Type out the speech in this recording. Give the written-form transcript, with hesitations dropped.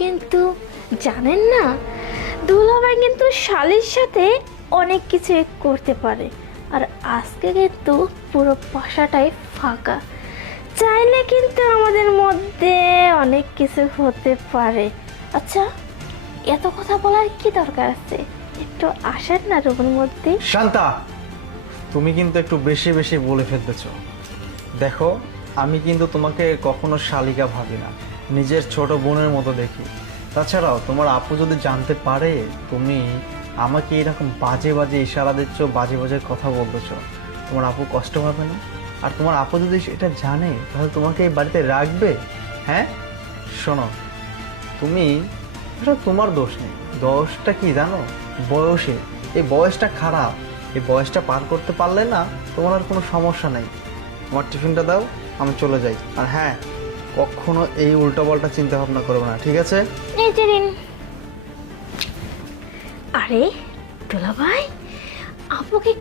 কিন্তু জানেন না, দুলাভাই কিন্তু শালির সাথে অনেক কিছু করতে পারে। আর আজকে কিন্তু পুরো বাসাটাই ফাঁকা, চাইলে কিন্তু আমাদের মধ্যে অনেক কিছু হতে পারে। আচ্ছা, এত কথা বলার কি দরকার আছে? একটু আসেন না রুমের মধ্যে। শান্তা, তুমি কিন্তু একটু বেশি বেশি বলে ফেলতেছো। দেখো, আমি কিন্তু তোমাকে কখনো শালিকা ভাবি না, নিজের ছোট বোনের মতো দেখি। তাছাড়াও তোমার আপু যদি জানতে পারে তুমি আমাকে এরকম বাজে বাজে ইশারা দিচ্ছ, বাজে বাজে কথা বলতেছো, তোমার আপু কষ্ট পাবে না? আর তোমার আপু যদি এটা জানে তাহলে তোমাকে এই বাড়িতে রাখবে? হ্যাঁ, শোনো, তুমি, এটা তোমার দোষ নেই। দোষটা কি জানো? বয়সে। এই বয়সটা খারাপ, এই বয়সটা পার করতে পারলে না তোমার আর কোনো সমস্যা নেই। আমার টিফিনটা দাও, আমি চলে যাই। আর হ্যাঁ, কখনো এই উল্টাপাল্টা চিন্তা ভাবনা করবে না, ঠিক আছে? এই যে নিন। আরে দুলাভাই, আপুকে